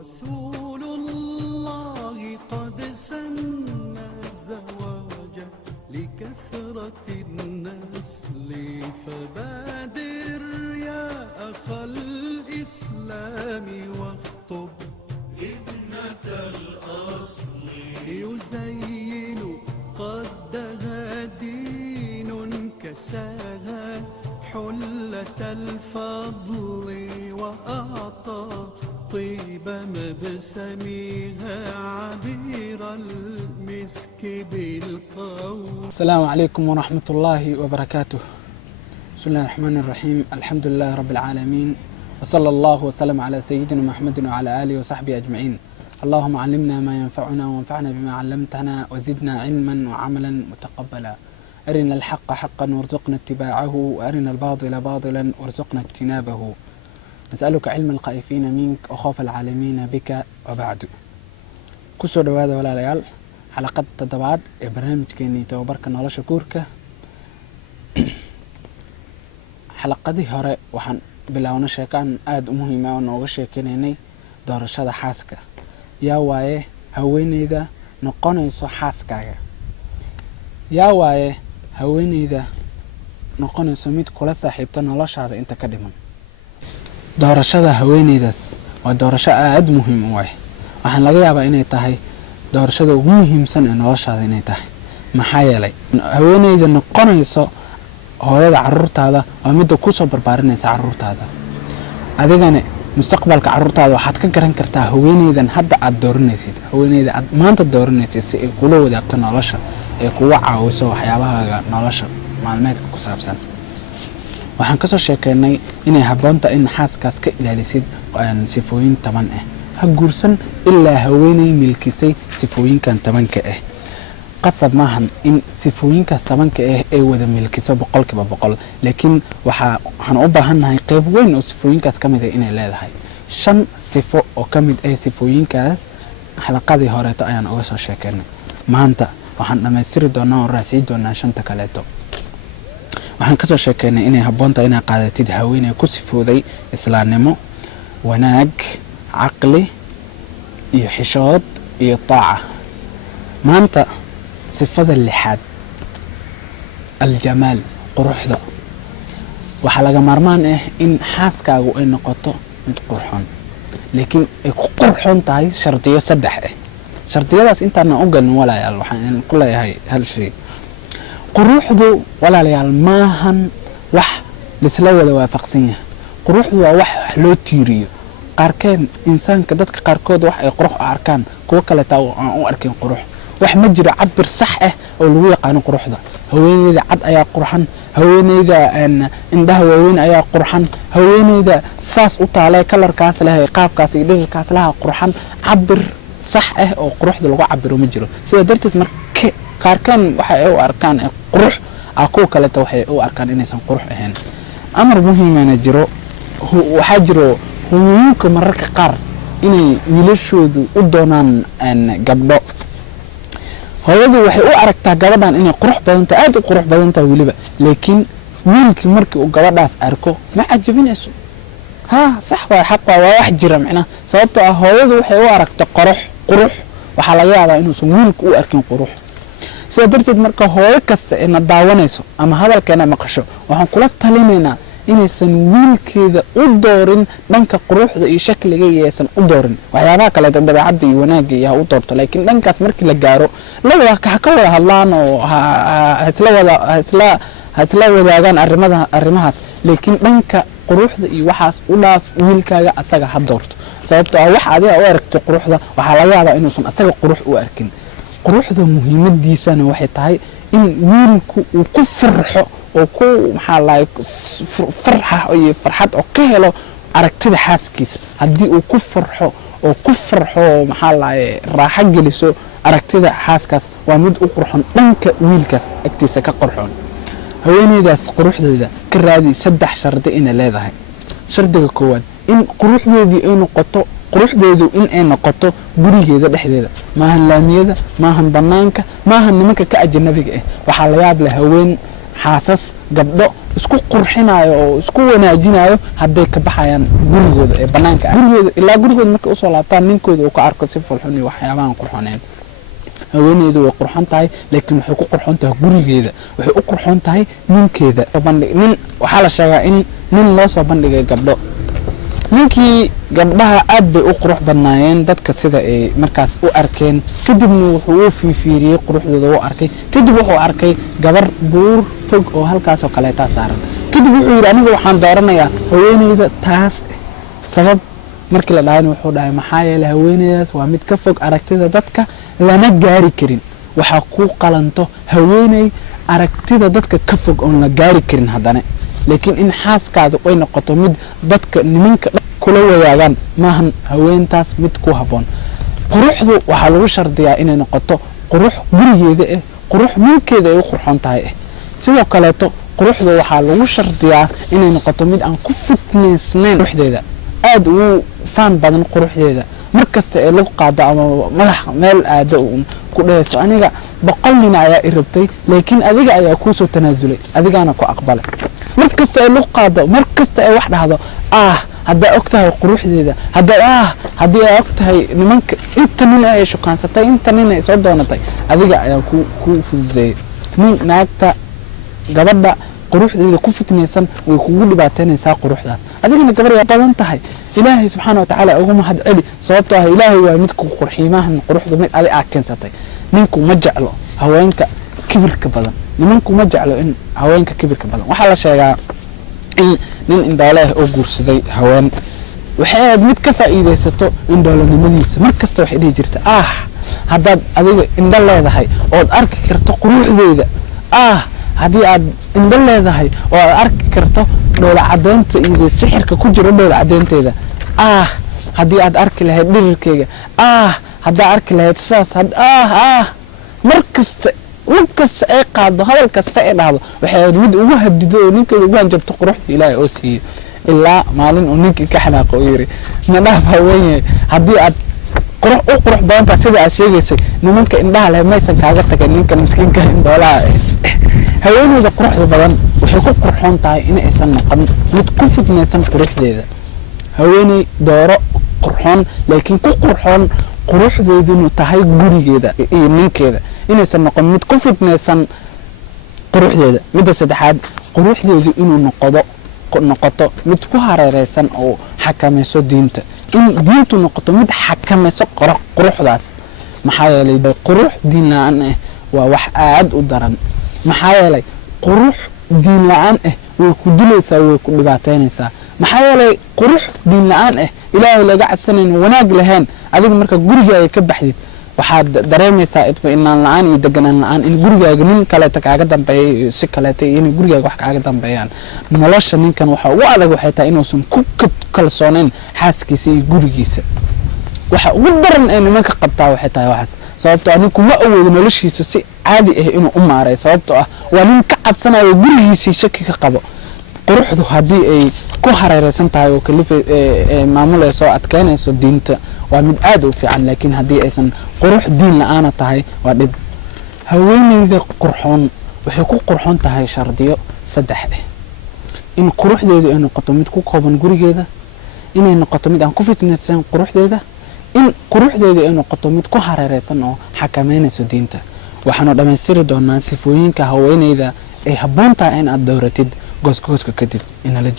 رسول الله قد سن الزواج لكثرة النسل فبادر يا أخ الإسلام واخطب ابنة الأصل يزين قدها دين كساها حلة الفضل وأعطى طيب مبسمها عبير المسك بالقول. السلام عليكم ورحمة الله وبركاته. بسم الله الرحمن الرحيم. الحمد لله رب العالمين، وصلى الله وسلم على سيدنا محمد وعلى آله وصحبه أجمعين. اللهم علمنا ما ينفعنا وانفعنا بما علمتنا وزدنا علما وعملا متقبلا. أرنا الحق حقا وارزقنا اتباعه، وأرنا الباطل باطلا وارزقنا اجتنابه. نسألك علم الخائفين منك وخوف العالمين بك وبعد. كسو دواada walaalayaal xalaqada toddobaad ee barnaamijkeenii tababarka nolosha guurka. xalaqadii hore waxaan bilownay sheekaan aada u muhiim ah oo nooga sheekanaynay doorashada xaaska. yaa waaye haweeneyda noqonayso xaaskaaga? yaa waaye haweeneyda noqonayso mid kula saaxiibta noloshaada inta ka dhiman? doorashada haweeneydaas waa doorasho aada muhiim u ah. waxaan laga yaabaa inay tahay doorashada ugu muhiimsan ee noloshaada inay tahay. maxaa yeelay haweeneyda noqonayso hooyada caruurtaada waa midda kusoo barbaarinaysa caruurtaada. adigana mustaqbalka caruurtaada waxaad ka garan kartaa haweeneydan hadda aad dooranaysid, haweeneyda aad maanta dooranaysid, si ay kula wadaagto nolosha ee kuga caawiso waxyaabahaaga nolosha maalmeedka ku saabsan. waxaan kasoo sheekeynay inay habboonta in xaaskaas ka ilaalisid sifooyin 10 ah. ha guursan ilaa haweeney milkisay sifooyinkan 10ka ah. qasab maahan in sifooyinkaas 10ka ah ay wada milkiso 100%, laakiin waxaan u baahannahay qayb weyn oo sifooyinkaas ka mid ah inay leedahay. 5 sifo oo ka mid ah sifooyinkaas xalaqadii horeeto ayaan uga soo sheekeynay. maanta waxaan dhammaystiri doonaa oo raacii doonaa 5 kaleeto. waxaan kasoo sheekeynay inay habboonta inaa qaadatid haweeney ku sifooday islaamnimo, wanaag, caqli iyo xishood iyo taaca. maanta sifada 6aad aljamaal, quruxda. waxaa laga maarmaan ah in xaaskaagu ay noqoto mid qurxoon, laakiin ay ku qurxoon tahay shardiyo 3 ah. shardiyadaas intaana u galin walaalayaal waxaan ku leeyahay hal shay. quruxdu walaalayaal maahan wax lisla wada waafaqsan yahay. quruxdu waa wax loo tiiriyo. qaarkeen insaanka dadka qaarkood wax ay qurux arkaan, kuwa kale taa aan u arkin qurux. wax ma jiro cabir sax ah oo lagu yaqaan quruxda. haweeneyda cad ayaa qurxan, haweeneyda indhaha waaweyn ayaa qurxan, haweeneyda saas u taalay kalarkaas leh, qaabkaas iyo dhirkaas laha qurxan. cabir sax ah oo quruxda lagu cabiro ma jiro. sida darteed markay qaarkan waxa ay u arkaan qurux kuwa kale waxay u arkaan inaysan qurux ahayn. amar muhiimana jiro. waxaa jiro hooyooyinka mararka qaar inay wiilashoodu u doonaan gabdho. hooyadu waxay u aragtaa gabadhan inay qurux badan tahay, aad u qurux badan tahay weliba, laakiin wiilkii markii uu gabadhaas arko ma cajabinayso. sax waa xaq waa wax jira macna. sababtoo ah hooyadu waxay u aragtaa qurux waxaa laga yaabaa inuusan wiilku u arkin qurux. sida darteed marka hooyo kasta ee na daawanayso ama hadalkeena maqasho, waxaan kula talinaynaa inaysan wiilkeeda u doorin dhanka quruxda iyo shakliga, iyo aysan u doorin waxyaabaha kale dabeecadda iyo wanaagga iyo ha u doorto. laakiin dhankaas markii la gaaro ha ka wada hadlaan oo ha isla wadaagaan arrimahaas. laakiin dhanka quruxda iyo waxaas u dhaaf, wiilkaaga asaga ha doorto. sababtoo ah wax adiga u aragto quruxda waxaa laga yaabaa inuusan asaga qurux u arkin. quruxda muhiimadiisana waxay tahay in wiilku uu ku farxo oo ku farxad oo ka helo aragtida xaaskiisa. haddii uu ku farxo oo raaxo geliso aragtida xaaskaas, waa mid u qurxon dhanka wiilkaas agtiisa ka qurxoon. haweeneydaas quruxdeeda ka raadi 3 shardi inay leedahay. shardiga koowaad in quruxdeedu in ay noqoto gurigeeda dhexdeeda, maahan laamiyada, maahan banaanka, maahan nimanka ka ajnabiga ah. waxaa la yaab leh haween xaasas gabdho isku qurxinayo oo isku wanaajinayo hadday ka baxayaan gurigooda ee banaanka gurigooda ilaa gurigooda markay usoo laabtaan ninkooda uu ka arko si fulxun iyo waxyaabahan qurxoneyn haweeneydu way qurxon tahay laakiin waxay ku qurxon tahay gurigeeda waxay u qurxon tahay ninkeeda nin waxaa la sheegaa in nin loo soo bandhigay gabdho ninkii gabdhaha aad bay u qurux badnaayeen dadka sida ay markaas u arkeen kadibna wuxuu u fiiriyey quruxdooda u arkay kadib wuxuu arkay gabar buur fog oo halkaas oo kaleeta saaran kadib wuxuu yidhi aniga waxaan dooranayaa haweeneyda taas sabab markii la dhahay wuxuu dhahay maxaa yeelay haweeneydaas waa mid ka fog aragtida dadka lana gaari karin waxaa ku qalanto haweeney aragtida dadka ka fog oon la gaari karin haddana laakiin in xaaskaada ay noqoto mid dadka nimanka kula wadaagaan maahan haweentaas mid ku habboon quruxdu waxaa lagu shardiyaa inay noqoto qurux gurigeeda qurux ninkeeda ay u qurxoon tahay sidoo kaleeto quruxdu waxaa lagu shardiyaa inay noqoto mid aan ku fitnaysnayn quruxdeeda aad ugu faan badan quruxdeeda markasta ee lagu qaado ama madax meel aado ku dhayso aniga 100 nin ayaa i rabtay laakiin adiga ayaa ku soo tanaasulay adigana ku aqbalay markasta ee lagu qaado markasta ee wax dhahdo hadda ogtahay quruxdeeda haddii ay ogtahay nimanka inta nin ay shukaansatay inta nin ay soo doonatay adiga ayaa ku fududeeyay nin naagta gabadha quruxdeeda ku fitnaysan way kugu dhibaateynaysaa quruxdaas adigana gabar ay badan tahay ilaahay subxaanahu wa ta'ala ugu mahad celi sababtoo ah ilaahay waa mid ku qurxiimahan quruxda mid adi aad keensatay ninku ma jeclo haweenka kibirka badan nimanku ma jeclo in haweenka kibirka badan waxaa la sheegaa in nin indhoole oo guursaday haween waxay mid ka faa'iideysato indhoolnimadiisa markasta waxay dhihi jirta haddaad adiga indho leedahay ood arki karto quruxdeeda haddii aad indho leedahay oo aad arki karto dhoola cadeynta iyo sixirka ku jiro dhoola cadeynteeda haddii aad arki lahayd dhirirkeyga haddaa arki lahayd saas markasta ay qaado hadal kasta ay dhahdo waxay mid ugu habdido oo ninkeeda ugu hanjabto quruxda ilaahay oo siiyey ilaa maalin uu ninkii ka xanaaqo oo yiri ma dhaaf haweeney haddii aad qurux badan tahay sida aad sheegaysay nimanka indhaha leh maysan kaaga tagin ninka miskiinka indhoolaha haweeneyda quruxda badan waxay ku qurxoon tahay in aysan noqon mid ku fitnaysan quruxdeeda haweeney dooro qurxoon laakiin ku qurxoon quruxdeeduna tahay gurigeeda iyo ninkeeda inaysan noqon mid ku fitnaysan quruxdeeda midda saddexaad quruxdeedu inuu noqoto mid ku hareereysan oo xakamayso diinta in diintu noqoto mid xakamayso quruxdaas maxaa yeelay qurux diin la'aan waa wax aad u daran maxaa yeelay qurux diin la'aan way ku dilaysaa way ku dhibaateynaysaa maxaa yeelay qurux diin la'aan ilaahay laga cabsanayn wanaag lahayn adiga marka gurigaaga ka baxdid waxaad dareemaysaa itminaan la'aan iyo deganaan la'aan in gurigaaga nin kaleeta kaaga dambeeyo si kaleeta in gurigaaga wax kaaga dambeeyaan nolosha ninkan waxa ugu adag waxay tahay inuusan ku kalsoonayn xaaskiisa iyo gurigiisa waxa ugu daran ee nimanka qabtaa waxay tahay waxaas sababtoo ah ninku ma awoodo noloshiisa si caadi inuu u maareeyo sababtoo ah waa nin ka cabsanayo gurigiisa shaki ka qabo quruxdu haddii ay ku hareereysan tahay oo maamulayso adkeynayso diinta waa mid aad u fiican laakiin haddii aysan qurux diin la'aana tahay waa dhib haweeneyda qurxoon waxay ku qurxoon tahay shardiyo 3 in quruxdeedu ay noqoto mid ku kooban gurigeeda inay noqoto mid aan ku fitnaysan quruxdeeda in quruxdeedu ay noqoto mid ku hareereysan oo xakameynayso diinta waxaanu dhamaystiri doonaa sifooyinka haweeneyda ay habboon tahay in aad dooratid gooska kadib inala